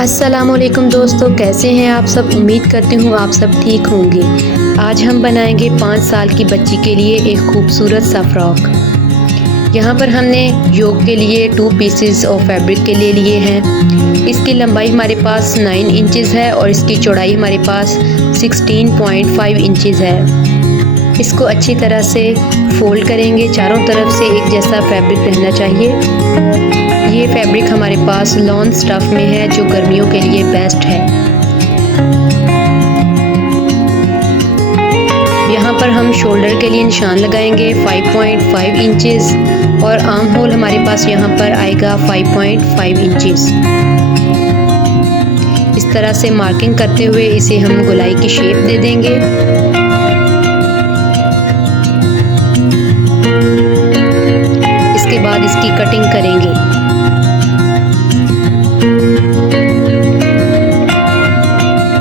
अस्सलामुअलैकुम दोस्तों, कैसे हैं आप सब। उम्मीद करती हूँ आप सब ठीक होंगे। आज हम बनाएंगे 5 साल की बच्ची के लिए एक खूबसूरत सा फ्रॉक। यहाँ पर हमने योक के लिए 2 पीसेस ऑफ फैब्रिक के ले लिए हैं। इसकी लंबाई हमारे पास 9 इंचेस है और इसकी चौड़ाई हमारे पास 16.5 इंचेस है। इसको अच्छी तरह से फोल्ड करेंगे, चारों तरफ से एक जैसा फैब्रिक रहना चाहिए। ये फैब्रिक हमारे पास लॉन स्टफ में है जो गर्मियों के लिए बेस्ट है। यहाँ पर हम शोल्डर के लिए निशान लगाएंगे 5.5 इंचेस और आर्म होल हमारे पास यहाँ पर आएगा 5.5 इंचेस। इस तरह से मार्किंग करते हुए इसे हम गोलाई की शेप दे देंगे। इसके बाद इसकी कटिंग करेंगे।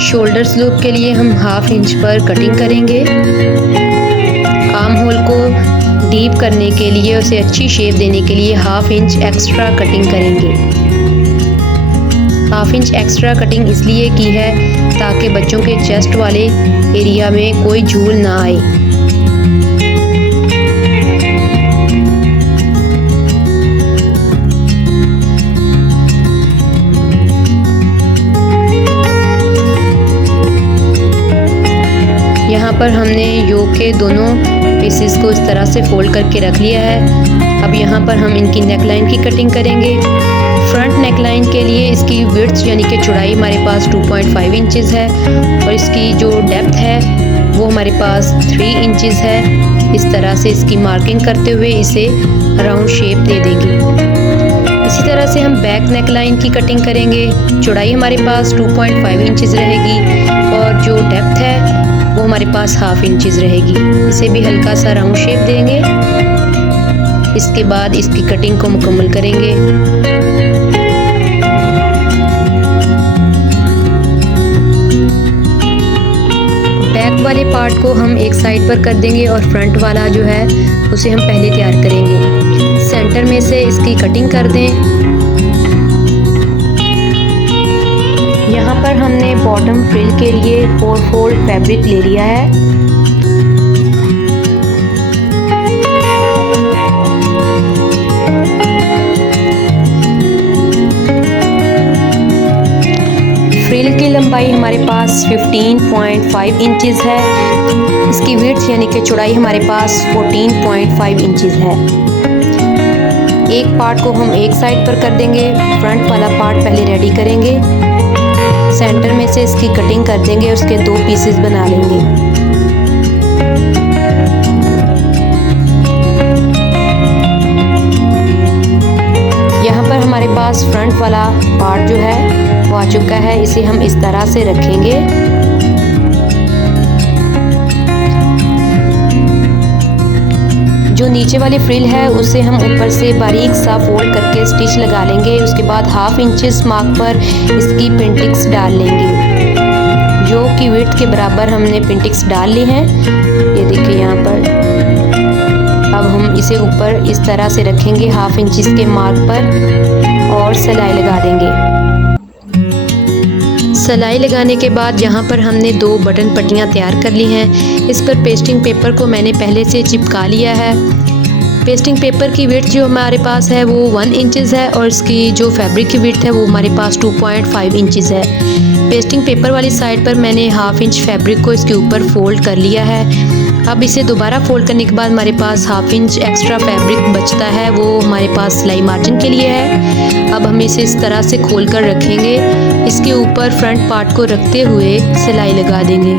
शोल्डर स्लूप के लिए हम 1/2 इंच पर कटिंग करेंगे। आर्म होल को डीप करने के लिए, उसे अच्छी शेप देने के लिए 1/2 इंच एक्स्ट्रा कटिंग करेंगे। 1/2 इंच एक्स्ट्रा कटिंग इसलिए की है ताकि बच्चों के चेस्ट वाले एरिया में कोई झूल ना आए। यहाँ पर हमने योक के दोनों पीसेस को इस तरह से फोल्ड करके रख लिया है। अब यहाँ पर हम इनकी नेकलाइन की कटिंग करेंगे। फ्रंट नेकलाइन के लिए इसकी विड्थ यानी कि चौड़ाई हमारे पास 2.5 इंचेस है और इसकी जो डेप्थ है वो हमारे पास 3 इंचेस है। इस तरह से इसकी मार्किंग करते हुए इसे राउंड शेप दे देंगे। इसी तरह से हम बैक नेकलाइन की कटिंग करेंगे। चौड़ाई हमारे पास 2.5 इंचेस रहेगी और जो डेप्थ है वो हमारे पास 1/2 इंचेस रहेगी। इसे भी हल्का सा राउंड शेप देंगे। इसके बाद इसकी कटिंग को मुकम्मल करेंगे। बैक वाले पार्ट को हम एक साइड पर कर देंगे और फ्रंट वाला जो है उसे हम पहले तैयार करेंगे। सेंटर में से इसकी कटिंग कर दें। यहाँ पर हमने बॉटम फ्रिल के लिए 4 फोल्ड फैब्रिक ले लिया है। फ्रिल की लंबाई हमारे पास 15.5 इंचेस है। इसकी विड्थ यानी कि चौड़ाई हमारे पास 14.5 इंचेस है। एक पार्ट को हम एक साइड पर कर देंगे। फ्रंट वाला पार्ट पहले रेडी करेंगे। सेंटर में से इसकी कटिंग कर देंगे और उसके 2 पीसेस बना लेंगे। यहाँ पर हमारे पास फ्रंट वाला पार्ट जो है वो आ चुका है। इसे हम इस तरह से रखेंगे। जो नीचे वाली फ्रिल है उसे हम ऊपर से बारीक सा फोल्ड करके स्टिच लगा लेंगे। उसके बाद 1/2 इंचेस मार्क पर इसकी पिंटिक्स डाल लेंगे। जो की विड्थ के बराबर हमने पिंटिक्स डाल ली हैं। ये देखिए यहाँ पर। अब हम इसे ऊपर इस तरह से रखेंगे 1/2 इंचेस के मार्क पर और सिलाई लगा देंगे। सिलाई लगाने के बाद यहाँ पर हमने 2 बटन पट्टियाँ तैयार कर ली हैं। इस पर पेस्टिंग पेपर को मैंने पहले से चिपका लिया है। पेस्टिंग पेपर की विड्थ जो हमारे पास है वो 1 इंचेस है और इसकी जो फैब्रिक की विड्थ है वो हमारे पास 2.5 इंचेस है। पेस्टिंग पेपर वाली साइड पर मैंने 1/2 इंच फैब्रिक को इसके ऊपर फोल्ड कर लिया है। अब इसे दोबारा फोल्ड करने के बाद हमारे पास 1/2 इंच एक्स्ट्रा फैब्रिक बचता है, वो हमारे पास सिलाई मार्जिन के लिए है। अब हम इसे इस तरह से खोल कर रखेंगे। इसके ऊपर फ्रंट पार्ट को रखते हुए सिलाई लगा देंगे।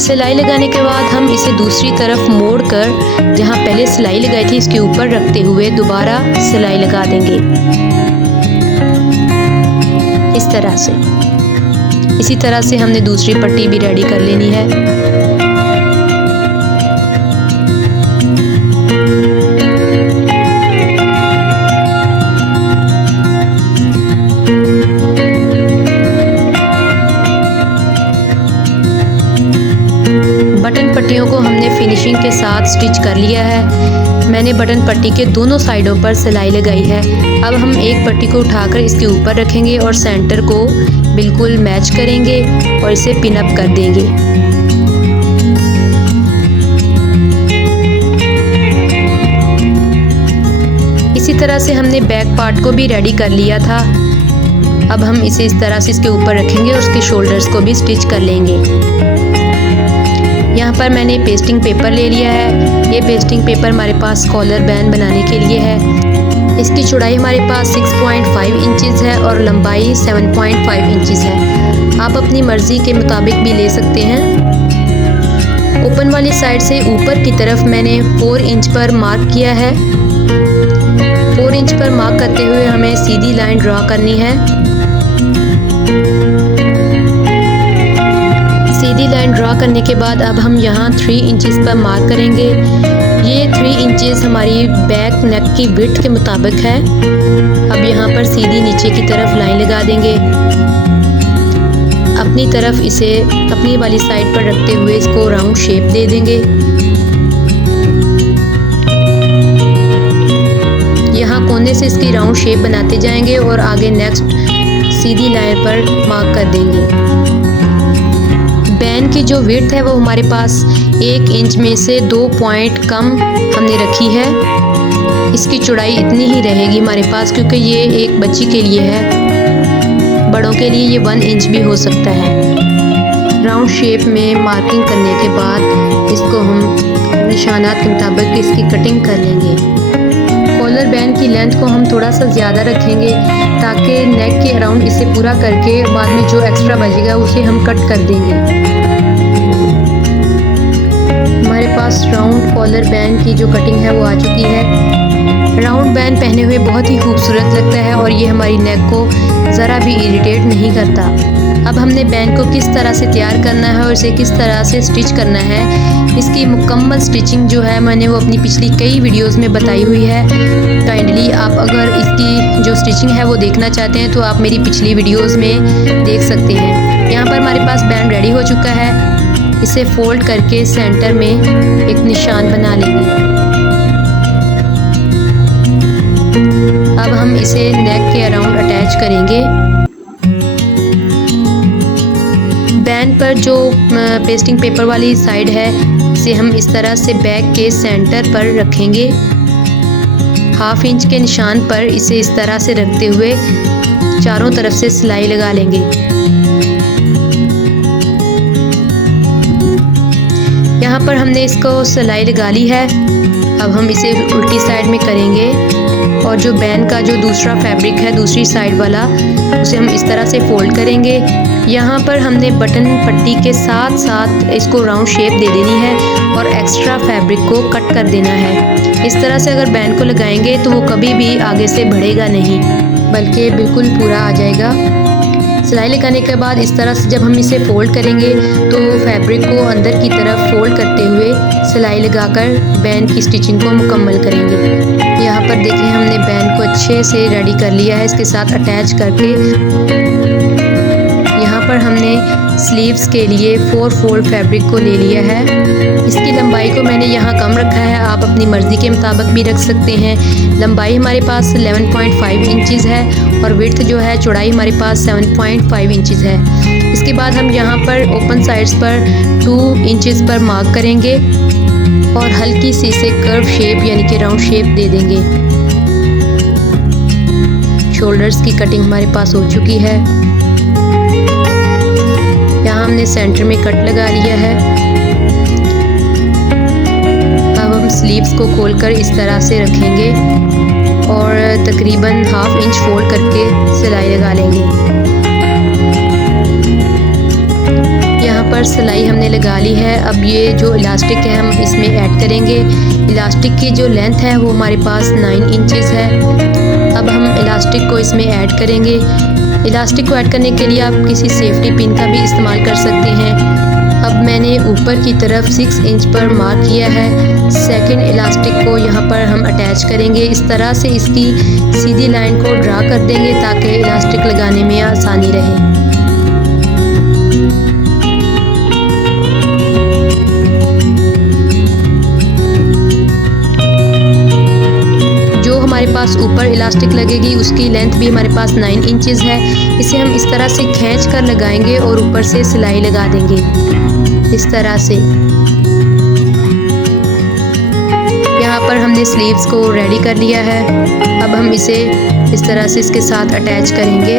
सिलाई लगाने के बाद हम इसे दूसरी तरफ मोड़ कर जहाँ पहले सिलाई लगाई थी इसके ऊपर रखते हुए दोबारा सिलाई लगा देंगे इस तरह से। इसी तरह से हमने दूसरी पट्टी भी रेडी कर लेनी है। बटन पट्टियों को हमने फिनिशिंग के साथ स्टिच कर लिया है। मैंने बटन पट्टी के दोनों साइडों पर सिलाई लगाई है। अब हम एक पट्टी को उठाकर इसके ऊपर रखेंगे और सेंटर को बिल्कुल मैच करेंगे और इसे पिन अप कर देंगे। इसी तरह से हमने बैक पार्ट को भी रेडी कर लिया था। अब हम इसे इस तरह से इसके ऊपर रखेंगे और उसके शोल्डर्स को भी स्टिच कर लेंगे। यहाँ पर मैंने पेस्टिंग पेपर ले लिया है। ये पेस्टिंग पेपर हमारे पास कॉलर बैंड बनाने के लिए है। इसकी चौड़ाई हमारे पास 6.5 इंचेस है और लंबाई 7.5 इंचेस है। आप अपनी मर्ज़ी के मुताबिक भी ले सकते हैं। ओपन वाली साइड से ऊपर की तरफ मैंने 4 इंच पर मार्क किया है। 4 इंच पर मार्क करते हुए हमें सीधी लाइन ड्रा करनी है। सीधी लाइन ड्रा करने के बाद अब हम यहाँ 3 इंचेस पर मार्क करेंगे। ये 3 इंचेस हमारी बैक नेक की विड्थ के मुताबिक है। अब यहाँ पर सीधी नीचे की तरफ लाइन लगा देंगे। अपनी तरफ इसे अपनी वाली साइड पर रखते हुए इसको राउंड शेप दे देंगे। यहाँ कोने से इसकी राउंड शेप बनाते जाएंगे और आगे नेक्स्ट सीधी लाइन पर मार्क कर देंगे। बैन की जो विड्थ है वो हमारे पास 1 इंच में से 2 पॉइंट कम हमने रखी है। इसकी चौड़ाई इतनी ही रहेगी हमारे पास, क्योंकि ये एक बच्ची के लिए है। बड़ों के लिए ये 1 इंच भी हो सकता है। राउंड शेप में मार्किंग करने के बाद इसको हम निशानात के मुताबिक इसकी कटिंग कर लेंगे। कॉलर बैंड की लेंथ को हम थोड़ा सा ज़्यादा रखेंगे ताकि नेक के अराउंड इसे पूरा करके बाद में जो एक्स्ट्रा बचेगा उसे हम कट कर देंगे। हमारे पास राउंड कॉलर बैंड की जो कटिंग है वो आ चुकी है। राउंड बैंड पहने हुए बहुत ही खूबसूरत लगता है और ये हमारी नेक को ज़रा भी इरिटेट नहीं करता। अब हमने बैंड को किस तरह से तैयार करना है और इसे किस तरह से स्टिच करना है, इसकी मुकम्मल स्टिचिंग जो है मैंने वो अपनी पिछली कई वीडियोस में बताई हुई है। काइंडली आप अगर इसकी जो स्टिचिंग है वो देखना चाहते हैं तो आप मेरी पिछली वीडियोस में देख सकते हैं। यहाँ पर हमारे पास बैंड रेडी हो चुका है। इसे फोल्ड करके सेंटर में एक निशान बना लेंगे। अब हम इसे नेक के अराउंड अटैच करेंगे। बैंड पर जो पेस्टिंग पेपर वाली साइड है इसे हम इस तरह से बैक के सेंटर पर रखेंगे। 1/2 इंच के निशान पर इसे इस तरह से रखते हुए चारों तरफ से सिलाई लगा लेंगे। यहाँ पर हमने इसको सिलाई लगा ली है। अब हम इसे उल्टी साइड में करेंगे और जो बैंड का जो दूसरा फैब्रिक है दूसरी साइड वाला उसे हम इस तरह से फोल्ड करेंगे। यहाँ पर हमने बटन पट्टी के साथ साथ इसको राउंड शेप दे देनी है और एक्स्ट्रा फैब्रिक को कट कर देना है। इस तरह से अगर बैंड को लगाएंगे तो वो कभी भी आगे से बढ़ेगा नहीं बल्कि बिल्कुल पूरा आ जाएगा। सिलाई लगाने के बाद इस तरह से जब हम इसे फोल्ड करेंगे तो फैब्रिक को अंदर की तरफ फोल्ड करते हुए सिलाई लगाकर बैंड की स्टिचिंग को मुकम्मल करेंगे। यहाँ पर देखें हमने बैंड को अच्छे से रेडी कर लिया है। इसके साथ अटैच करके यहाँ पर हमने स्लीव्स के लिए 4 फोल्ड फैब्रिक को ले लिया है। इसकी लंबाई को मैंने यहाँ कम रखा है, आप अपनी मर्ज़ी के मुताबिक भी रख सकते हैं। लंबाई हमारे पास 11.5 इंचज़ है और विड्थ जो है चौड़ाई हमारे पास 7.5 इंचज़ है। इसके बाद हम यहाँ पर ओपन साइड्स पर 2 इंचज़ पर मार्क करेंगे और हल्की सी से कर्व शेप यानी कि राउंड शेप दे देंगे। शोल्डर्स की कटिंग हमारे पास हो चुकी है। यहाँ हमने सेंटर में कट लगा लिया है। अब हम स्लीव्स को खोलकर इस तरह से रखेंगे और तकरीबन 1/2 इंच फोल्ड करके सिलाई लगा लेंगे। यहाँ पर सिलाई हमने लगा ली है। अब ये जो इलास्टिक है हम इसमें ऐड करेंगे। इलास्टिक की जो लेंथ है वो हमारे पास 9 इंचज़ है। अब हम इलास्टिक को इसमें ऐड करेंगे। इलास्टिक को ऐड करने के लिए आप किसी सेफ्टी पिन का भी इस्तेमाल कर सकते हैं। अब मैंने ऊपर की तरफ 6 इंच पर मार्क किया है। सेकंड इलास्टिक को यहाँ पर हम अटैच करेंगे। इस तरह से इसकी सीधी लाइन को ड्रा कर देंगे ताकि इलास्टिक लगाने में आसानी रहे। पास ऊपर इलास्टिक लगेगी, उसकी लेंथ भी हमारे पास 9 इंचेस है। इसे हम इस तरह से खींच कर लगाएंगे और ऊपर से सिलाई लगा देंगे इस तरह से। यहाँ पर हमने स्लीव्स को रेडी कर लिया है। अब हम इसे इस तरह से इसके साथ अटैच करेंगे।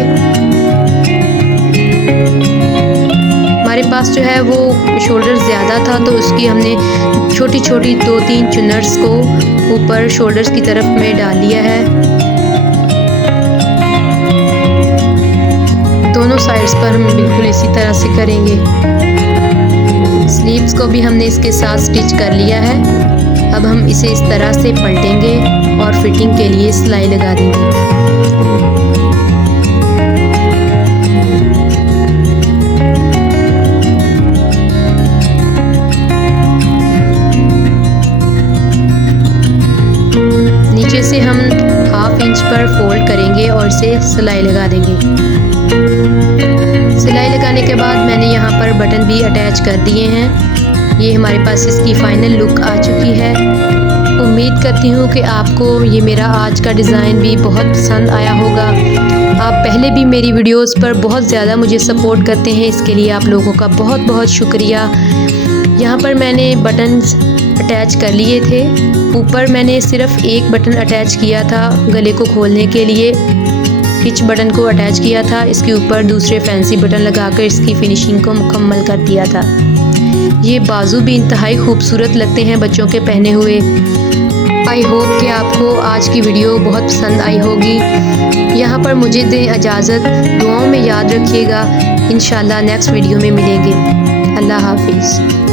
हमारे पास जो है वो शोल्डर ज़्यादा था तो उसकी हमने छोटी छोटी 2-3 चुनर्स को ऊपर शोल्डर्स की तरफ में डाल लिया है। दोनों साइड्स पर हम बिल्कुल इसी तरह से करेंगे। स्लीव्स को भी हमने इसके साथ स्टिच कर लिया है। अब हम इसे इस तरह से पलटेंगे और फिटिंग के लिए सिलाई लगा देंगे। नीचे से हम 1/2 इंच पर फोल्ड करेंगे और इसे सिलाई लगा देंगे। सिलाई लगाने के बाद मैंने यहाँ पर बटन भी अटैच कर दिए हैं। ये हमारे पास इसकी फाइनल लुक आ चुकी है। उम्मीद करती हूँ कि आपको ये मेरा आज का डिज़ाइन भी बहुत पसंद आया होगा। आप पहले भी मेरी वीडियोस पर बहुत ज़्यादा मुझे सपोर्ट करते हैं, इसके लिए आप लोगों का बहुत बहुत शुक्रिया। यहाँ पर मैंने बटन्स अटैच कर लिए थे। ऊपर मैंने सिर्फ एक बटन अटैच किया था गले को खोलने के लिए, पिच बटन को अटैच किया था। इसके ऊपर दूसरे फैंसी बटन लगाकर इसकी फिनिशिंग को मुकम्मल कर दिया था। ये बाजू भी इंतहाई खूबसूरत लगते हैं बच्चों के पहने हुए। आई होप कि आपको आज की वीडियो बहुत पसंद आई होगी। यहाँ पर मुझे दें इजाज़त, दुआओं में याद रखिएगा। इंशाल्लाह नेक्स्ट वीडियो में मिलेंगे। अल्लाह हाफिज़।